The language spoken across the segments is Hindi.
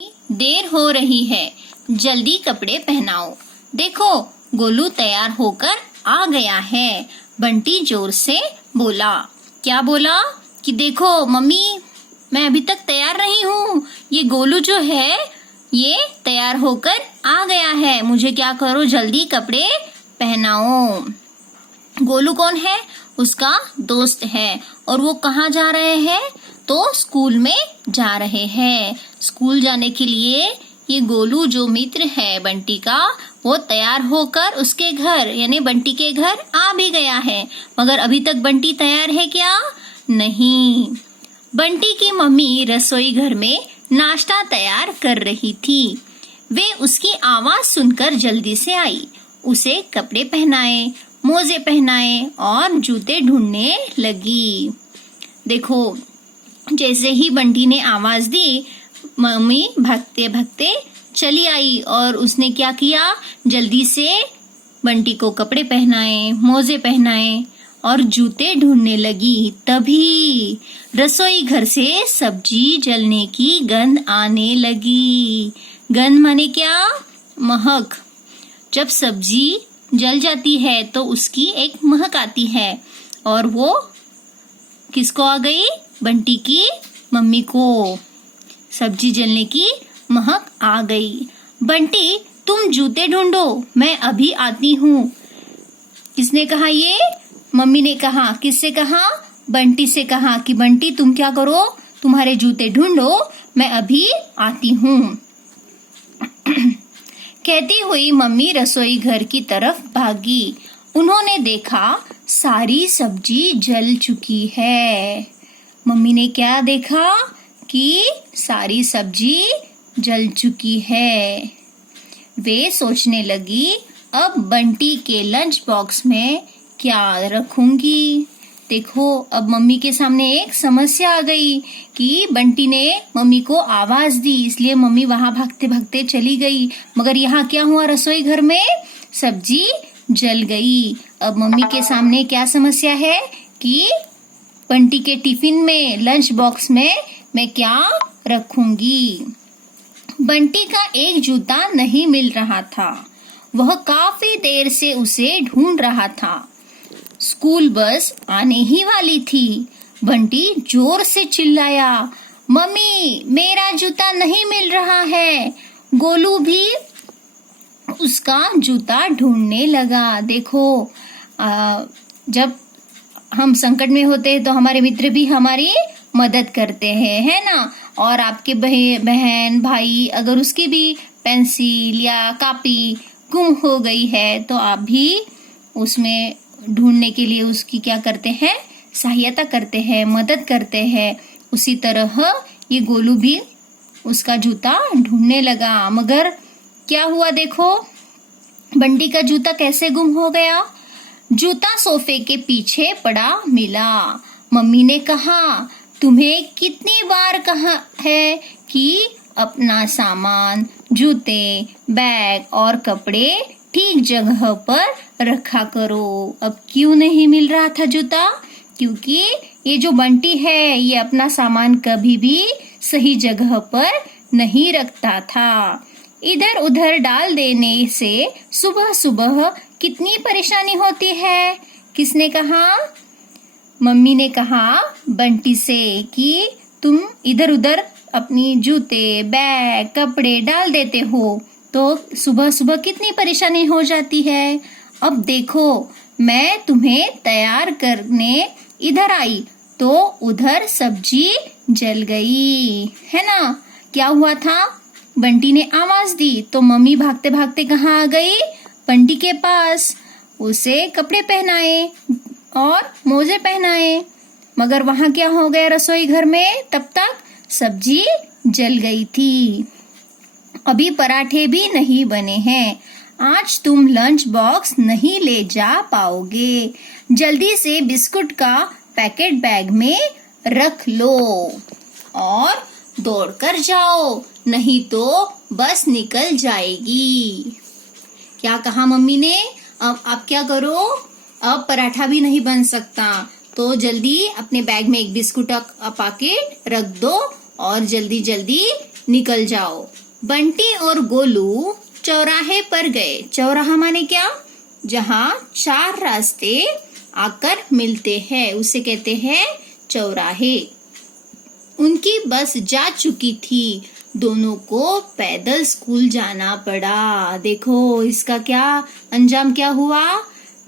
देर हो रही है, जल्दी कपड़े पहनाओ। देखो, गोलू तैयार होकर आ गया है। बंटी जोर से बोला। क्या बोला? कि देखो मम्मी, मैं अभी तक तैयार नहीं हूँ। ये गोलू जो है ये तैयार होकर आ गया है। मुझे क्या करो, जल्दी कपड़े पहनाओ। गोलू कौन है? उसका दोस्त है। और वो कहाँ जा रहे हैं? तो स्कूल में जा रहे हैं। स्कूल जाने के लिए ये गोलू जो मित्र है बंटी का, वो तैयार होकर उसके घर यानी बंटी के घर आ भी गया है। मगर अभी तक बंटी तैयार है क्या? नहीं। बंटी की मम्मी रसोई घर में नाश्ता तैयार कर रही थी। वे उसकी आवाज सुनकर जल्दी से आई। उसे कपड़े पहनाए, मोजे पहनाए और जूते ढूंढने लगी। देखो, जैसे ही बंटी ने आवाज दी, मम्मी भागते भागते चली आई और उसने क्या किया, जल्दी से बंटी को कपड़े पहनाए, मोजे पहनाए और जूते ढूंढने लगी। तभी रसोई घर से सब्जी जलने की गंध आने लगी। गंध माने क्या? महक। जब सब्जी जल जाती है तो उसकी एक महक आती है और वो किसको आ गई? बंटी की मम्मी को सब्जी जलने की महक आ गई। बंटी, तुम जूते ढूंढो, मैं अभी आती हूँ। किसने कहा ये? मम्मी ने कहा। किससे कहा? बंटी से कहा कि बंटी तुम क्या करो, तुम्हारे जूते ढूंढो, मैं अभी आती हूँ। कहती हुई मम्मी रसोई घर की तरफ भागी। उन्होंने देखा सारी सब्जी जल चुकी है। मम्मी ने क्या देखा कि सारी सब्जी जल चुकी है। वे सोचने लगी, अब बंटी के लंच बॉक्स में क्या रखूंगी। देखो, अब मम्मी के सामने एक समस्या आ गई कि बंटी ने मम्मी को आवाज दी, इसलिए मम्मी वहां भागते भागते चली गई। मगर यहाँ क्या हुआ? रसोई घर में सब्जी जल गई। अब मम्मी के सामने क्या समस्या है कि बंटी के टिफिन में, लंच बॉक्स में मैं क्या रखूंगी। बंटी का एक जूता नहीं मिल रहा था। वह काफी देर से उसे ढूंढ रहा था। स्कूल बस आने ही वाली थी। बंटी जोर से चिल्लाया, मम्मी, मेरा जूता नहीं मिल रहा है। गोलू भी उसका जूता ढूंढने लगा। देखो, जब हम संकट में होते हैं तो हमारे मित्र भी हमारी मदद करते हैं, है ना। और आपके बहन भाई अगर उसकी भी पेंसिल या कॉपी गुम हो गई है तो आप भी उसमें ढूंढने के लिए उसकी क्या करते हैं? सहायता करते हैं, मदद करते हैं। उसी तरह ये गोलू भी उसका जूता ढूंढने लगा। मगर क्या हुआ? देखो, बंटी का जूता कैसे गुम हो गया? जूता सोफे के पीछे पड़ा मिला। मम्मी ने कहा, तुम्हें कितनी बार कहा है कि अपना सामान, जूते, बैग और कपड़े ठीक जगह पर रखा करो। अब क्यों नहीं मिल रहा था जूता? क्योंकि ये जो बंटी है ये अपना सामान कभी भी सही जगह पर नहीं रखता था। इधर उधर डाल देने से सुबह सुबह कितनी परेशानी होती है। किसने कहा? मम्मी ने कहा बंटी से कि तुम इधर उधर अपनी जूते, बैग, कपड़े डाल देते हो तो सुबह सुबह कितनी परेशानी हो जाती है। अब देखो, मैं तुम्हें तैयार करने इधर आई तो उधर सब्जी जल गई, है ना। क्या हुआ था? बंटी ने आवाज दी तो मम्मी भागते भागते कहाँ आ गई? बंटी के पास। उसे कपड़े पहनाए और मोजे पहनाए। मगर वहां क्या हो गया? रसोई घर में तब तक सब्जी जल गई थी। अभी पराठे भी नहीं बने हैं। आज तुम लंच बॉक्स नहीं ले जा पाओगे। जल्दी से बिस्कुट का पैकेट बैग में रख लो और दौड़कर जाओ, नहीं तो बस निकल जाएगी। क्या कहा मम्मी ने? अब आप क्या करो? अब पराठा भी नहीं बन सकता तो जल्दी अपने बैग में एक बिस्कुट का पैकेट रख दो और जल्दी जल्दी निकल जाओ। बंटी और गोलू चौराहे पर गए। चौराहा माने क्या? जहाँ चार रास्ते आकर मिलते हैं उसे कहते हैं चौराहे। उनकी बस जा चुकी थी। दोनों को पैदल स्कूल जाना पड़ा। देखो इसका क्या अंजाम क्या हुआ?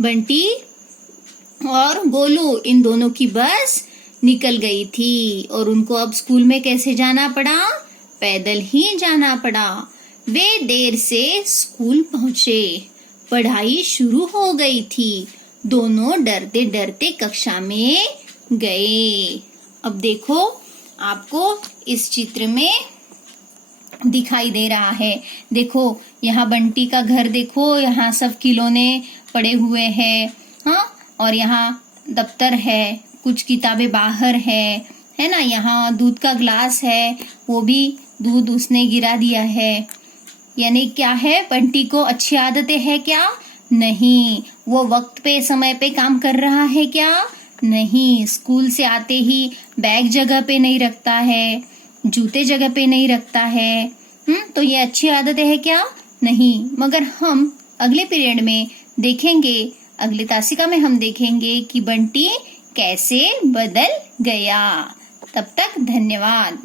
बंटी और गोलू इन दोनों की बस निकल गई थी और उनको अब स्कूल में कैसे जाना पड़ा? पैदल ही जाना पड़ा। वे देर से स्कूल पहुंचे। पढ़ाई शुरू हो गई थी। दोनों डरते डरते कक्षा में गए। अब देखो आपको इस चित्र में दिखाई दे रहा है। देखो यहाँ बंटी का घर देखो, यहाँ सब खिलौने पड़े हुए हैं, हाँ, और यहाँ दफ्तर है, कुछ किताबें बाहर है ना। यहाँ दूध का ग्लास है, वो भी दूध उसने गिरा दिया है। यानी क्या है? बंटी को अच्छी आदतें है क्या? नहीं। वो वक्त पे समय पे काम कर रहा है क्या? नहीं। स्कूल से आते ही बैग जगह पे नहीं रखता है, जूते जगह पे नहीं रखता है। तो ये अच्छी आदतें है क्या? नहीं। मगर हम अगले पीरियड में देखेंगे, अगले तासिका में हम देखेंगे कि बंटी कैसे बदल गया। तब तक धन्यवाद।